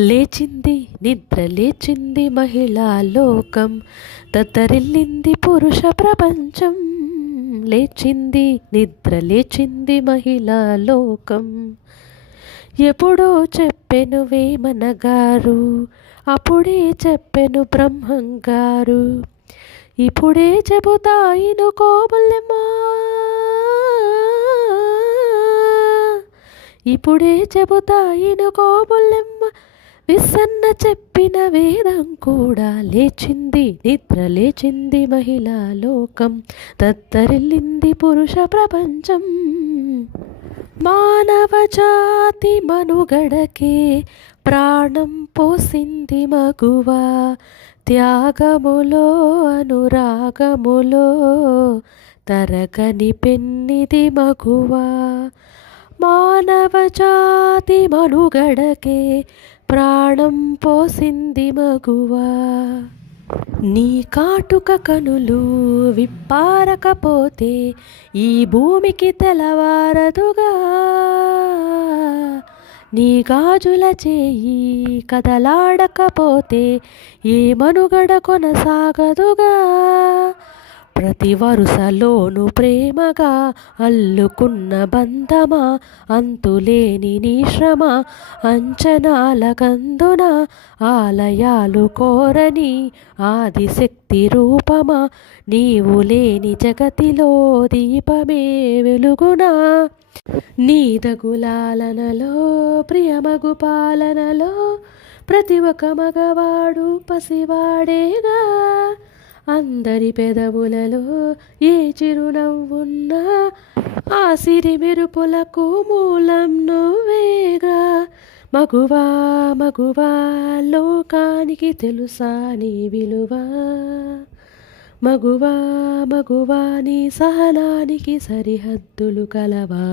లేచింది నిద్ర లేచింది మహిళా లోకం, తత్తరిల్లింది పురుష ప్రపంచం. లేచింది నిద్ర లేచింది మహిళా లోకం. ఎప్పుడో చెప్పెను వేమన గారు, అప్పుడే చెప్పెను బ్రహ్మంగారు. ఇప్పుడే చెబుతాయిను కోబుల్లెమ్మా, ఇప్పుడే చెబుతాయిను కోబుల్లెమ్మ. విసన్న చెప్పిన వేదం కూడా లేచింది నిద్ర లేచింది మహిళా లోకం, తత్తరిల్లింది పురుష ప్రపంచం. మానవ జాతి మనుగడకే ప్రాణం పోసింది మగువ, త్యాగములో అనురాగములో తరగని పెన్నిది మగువ. మానవ జాతి మనుగడకే ప్రాణం పోసింది మగువ. నీ కాటుక కనులు విప్పారకపోతే ఈ భూమికి తెలవారదుగా. నీ గాజుల చేయి కదలాడకపోతే ఏ మనుగడ కొనసాగదుగా. ప్రతి వరుసలోను ప్రేమగా అల్లుకున్న బంధమా, అంతులేని నీ శ్రమ అంచనాల కందున ఆలయాలు కోరని ఆదిశక్తి రూపమా. నీవు లేని జగతిలో దీపమే వెలుగునా. నీదగులాలనలో ప్రియమగు పాలనలో ప్రతి ఒక్క మగవాడు పసివాడేగా. అందరి పెదవులలో ఏ చిరునవ్వున్నా ఆ సిరి మెరుపులకు మూలం నువ్వేగా. మగువా మగువా లోకానికి తెలుసా నీ విలువ. మగువా మగువా నీ సహనానికి సరిహద్దులు కలవా.